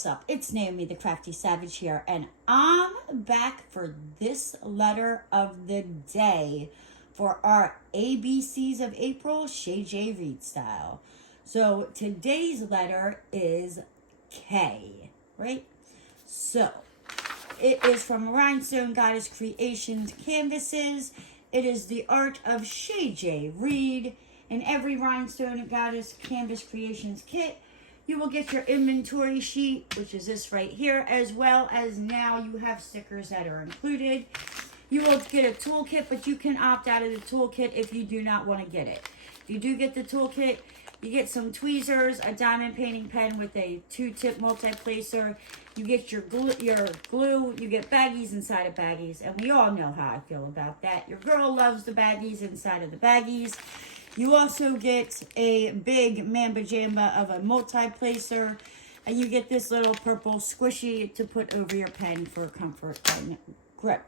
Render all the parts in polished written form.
What's up? It's Naomi the Crafty Savage here, and I'm back for this letter of the day for our ABCs of April Shay Jay-Reed style. So today's letter is K, right? So it is from Rhinestone Goddess Creations canvases. It is the Art of ShayJay-Reed. In every Rhinestone Goddess Canvas Creations kit, you will get your inventory sheet, which is this right here, as well as now you have stickers that are included. You will get a toolkit, but you can opt out of the toolkit if you do not want to get it. If you do get the toolkit, you get some tweezers, a diamond painting pen with a 2-tip multi-placer. You get your glue, you get baggies inside of baggies, and we all know how I feel about that. Your girl loves the baggies inside of the baggies. You also get a big mamba jamba of a multi-placer, and you get this little purple squishy to put over your pen for comfort and grip.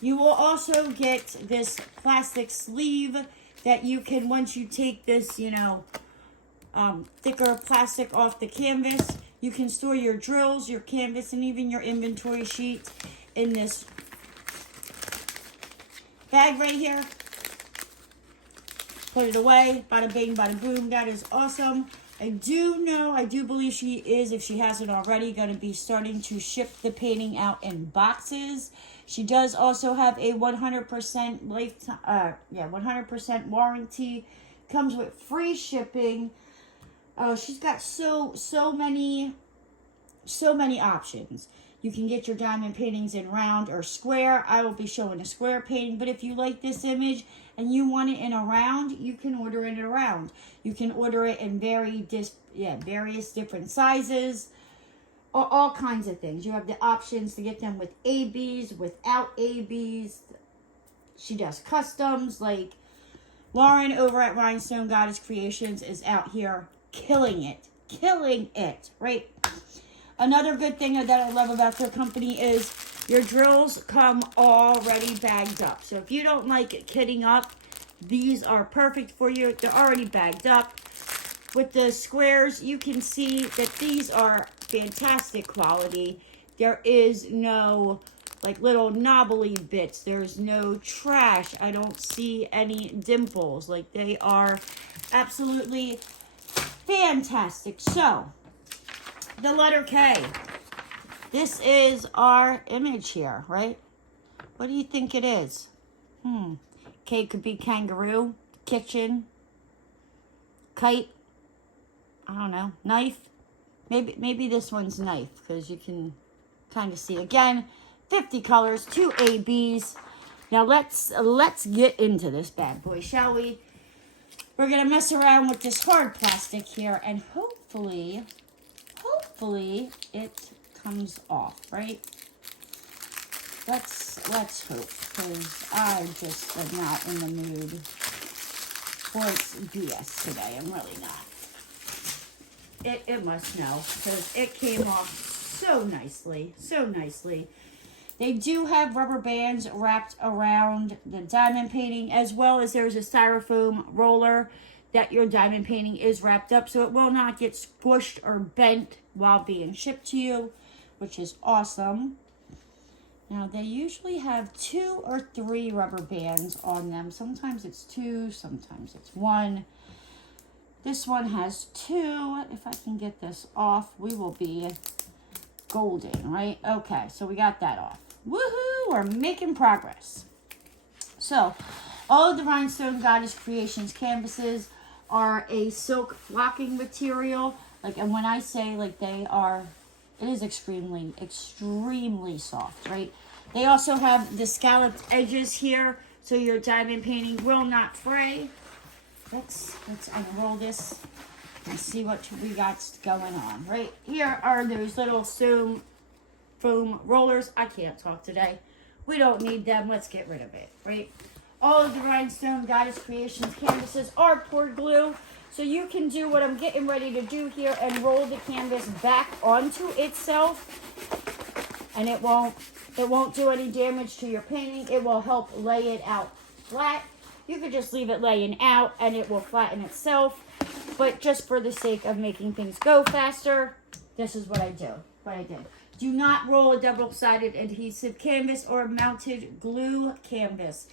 You will also get this plastic sleeve that you can, once you take this, thicker plastic off the canvas, you can store your drills, your canvas, and even your inventory sheet in this bag right here. Put it away, bada bing, bada boom. That is awesome. I do believe she is, if she hasn't already, going to be starting to ship the painting out in boxes. She does also have a 100% 100% warranty. Comes with free shipping. Oh, she's got so many options. You can get your diamond paintings in round or square. I will be showing a square painting, but if you like this image and you want it in a round, you can order it in a round. You can order it in various different sizes, or all kinds of things. You have the options to get them with ABs, without ABs. She does customs. Like Lauren over at Rhinestone Goddess Creations is out here killing it, right? Another good thing that I love about their company is your drills come already bagged up. So if you don't like kitting up, these are perfect for you. They're already bagged up. With the squares, you can see that these are fantastic quality. There is no little knobbly bits. There's no trash. I don't see any dimples. They are absolutely fantastic. So the letter K. This is our image here, right? What do you think it is? K could be kangaroo, kitchen, kite, I don't know, knife. Maybe this one's knife, because you can kind of see. Again, 50 colors, 2 ABs. Now let's get into this bad boy, shall we? We're going to mess around with this hard plastic here, and hopefully it comes off, right? Let's hope, because I just am not in the mood for BS today. I'm really not. It must know, because it came off so nicely, so nicely. They do have rubber bands wrapped around the diamond painting, as well as there's a styrofoam roller that your diamond painting is wrapped up, so it will not get squished or bent while being shipped to you, which is awesome. Now, they usually have 2 or 3 rubber bands on them. Sometimes it's 2, sometimes it's 1. This one has 2. If I can get this off, we will be golden, right? Okay, so we got that off. Woohoo! We're making progress. So, all of the Rhinestone Goddess Creations canvases are a silk flocking material. And when I say it is extremely soft, right? They also have the scalloped edges here, so your diamond painting will not fray. Let's unroll this and see what we got going on. Right here are those little foam rollers. I can't talk today. We don't need them. Let's get rid of it, right? All of the Rhinestone Goddess Creations canvases are poured glue. So you can do what I'm getting ready to do here and roll the canvas back onto itself. And it won't do any damage to your painting. It will help lay it out flat. You could just leave it laying out and it will flatten itself. But just for the sake of making things go faster, this is what I did. Do not roll a double-sided adhesive canvas or mounted glue canvas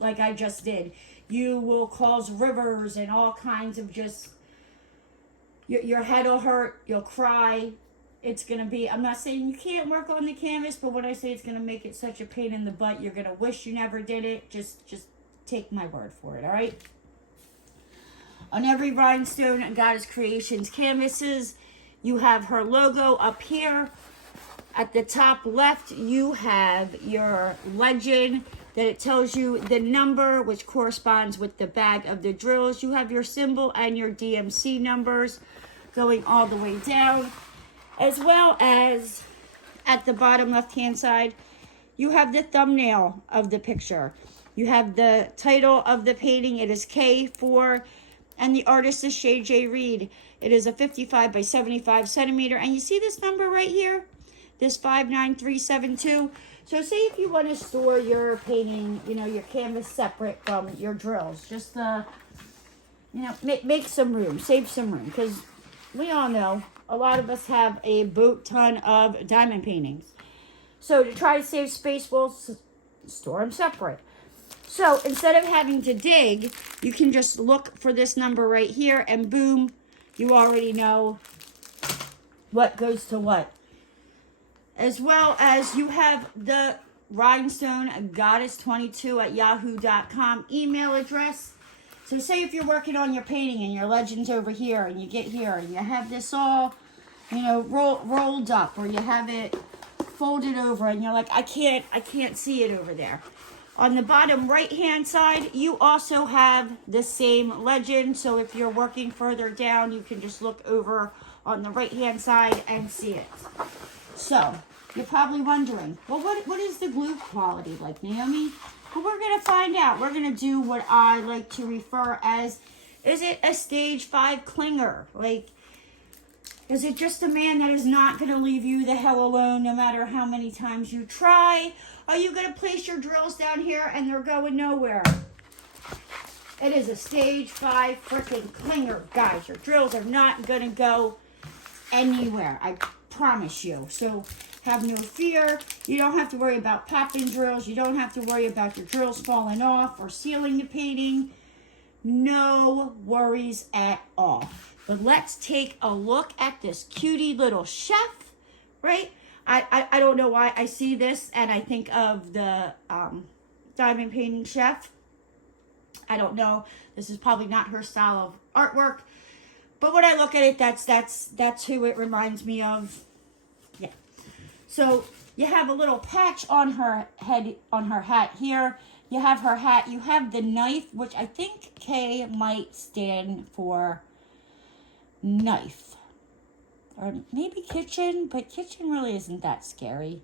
like I just did. You will cause rivers and all kinds of just, your head will hurt, you'll cry. It's going to be, I'm not saying you can't work on the canvas, but when I say it's going to make it such a pain in the butt, you're going to wish you never did it. Just take my word for it, all right? On every Rhinestone Goddess Creations canvases, you have her logo up here. At the top left, you have your legend that it tells you the number, which corresponds with the bag of the drills. You have your symbol and your DMC numbers going all the way down, as well as at the bottom left-hand side, you have the thumbnail of the picture. You have the title of the painting. It is K4, and the artist is Shay Jay-Reed. It is a 55 by 75 centimeter, and you see this number right here, this 59372. So say if you want to store your painting, your canvas separate from your drills, just make some room, save some room, because we all know a lot of us have a boat ton of diamond paintings. So to try to save space, we'll store them separate. So instead of having to dig, you can just look for this number right here, and boom, you already know what goes to what. As well as you have the Rhinestone Goddess 22 at yahoo.com email address. So say if you're working on your painting and your legend's over here, and you get here and you have this all, rolled up, or you have it folded over, and you're like, I can't see it over there. On the bottom right-hand side, you also have the same legend. So if you're working further down, you can just look over on the right-hand side and see it. So you're probably wondering, well, what is the glue quality like, Naomi? Well, we're going to find out. We're going to do what I like to refer as, is it a stage 5 clinger? Like, is it just a man that is not going to leave you the hell alone no matter how many times you try? Are you going to place your drills down here and they're going nowhere? It is a stage 5 freaking clinger, guys. Your drills are not going to go anywhere. I promise you. So have no fear. You don't have to worry about popping drills. You don't have to worry about your drills falling off or sealing the painting. No worries at all. But let's take a look at this cutie little chef, right? I don't know why I see this and I think of the diamond painting chef. I don't know. This is probably not her style of artwork. But when I look at it, that's who it reminds me of. Yeah. So you have a little patch on her head, on her hat here. You have her hat. You have the knife, which I think K might stand for knife. Or maybe kitchen, but kitchen really isn't that scary.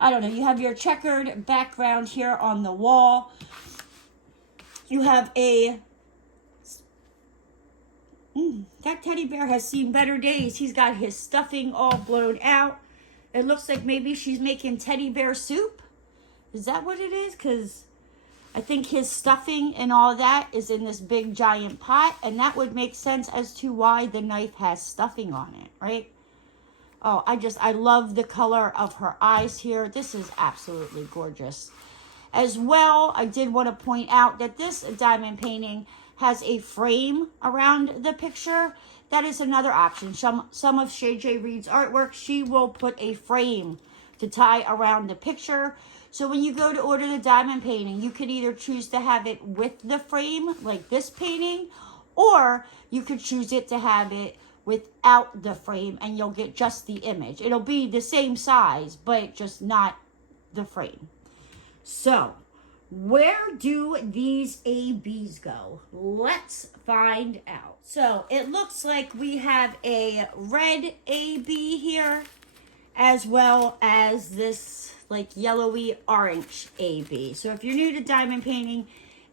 I don't know. You have your checkered background here on the wall. You have a... that teddy bear has seen better days. He's got his stuffing all blown out. It looks like maybe she's making teddy bear soup. Is that what it is? Because I think his stuffing and all that is in this big giant pot. And that would make sense as to why the knife has stuffing on it, right? Oh, I love the color of her eyes here. This is absolutely gorgeous. As well, I did want to point out that this diamond painting has a frame around the picture. That is another option. Some of Shay Jay-Reed's artwork, she will put a frame to tie around the picture. So when you go to order the diamond painting, you could either choose to have it with the frame, like this painting, or you could choose it to have it without the frame, and you'll get just the image. It'll be the same size, but just not the frame. So, where do these ABs go? Let's find out. So, it looks like we have a red AB here, as well as this like yellowy orange AB. So if you're new to diamond painting,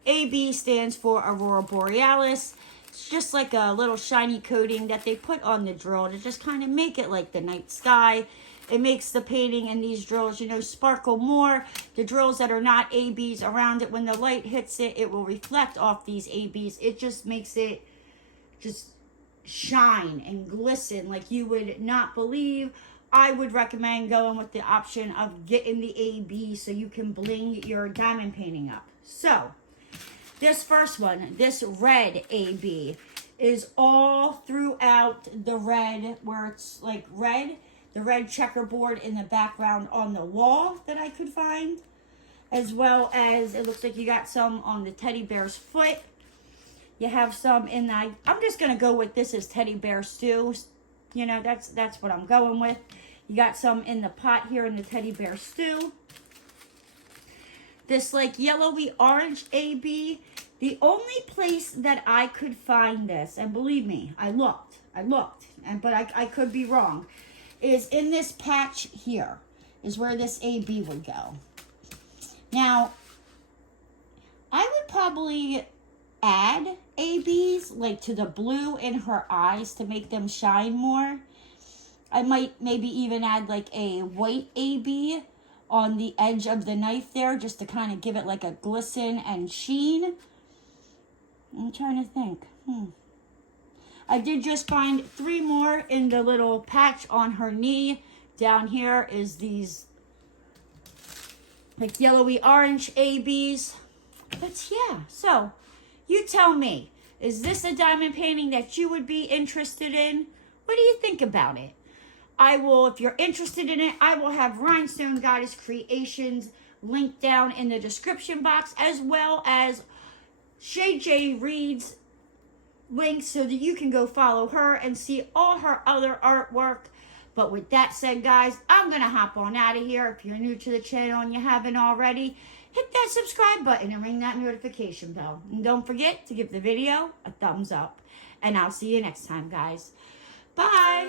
AB stands for Aurora Borealis. It's just like a little shiny coating that they put on the drill to just kind of make it like the night sky. It makes the painting and these drills, sparkle more. The drills that are not ABs around it, when the light hits it, it will reflect off these ABs. It just makes it just shine and glisten like you would not believe, I would recommend going with the option of getting the AB so you can bling your diamond painting up. So, this first one, this red AB, is all throughout the red, where it's like red, the red checkerboard in the background on the wall that I could find, as well as it looks like you got some on the teddy bear's foot. You have some in the, I'm just going to go with this as teddy bear stew. You know, that's what I'm going with. You got some in the pot here in the teddy bear stew. This like yellowy orange AB, the only place that I could find this, and believe me, I looked, but I could be wrong, is in this patch here, is where this AB would go. Now, I would probably add ABs, like to the blue in her eyes to make them shine more. I might maybe even add like a white AB on the edge of the knife there, just to kind of give it like a glisten and sheen. I'm trying to think. I did just find 3 more in the little patch on her knee. Down here is these like yellowy orange ABs. But yeah, so you tell me, is this a diamond painting that you would be interested in? What do you think about it? I will, if you're interested in it, I will have Rhinestone Goddess Creations linked down in the description box, as well as Shay Jay-Reed's link so that you can go follow her and see all her other artwork. But with that said, guys, I'm going to hop on out of here. If you're new to the channel and you haven't already, hit that subscribe button and ring that notification bell. And don't forget to give the video a thumbs up. And I'll see you next time, guys. Bye.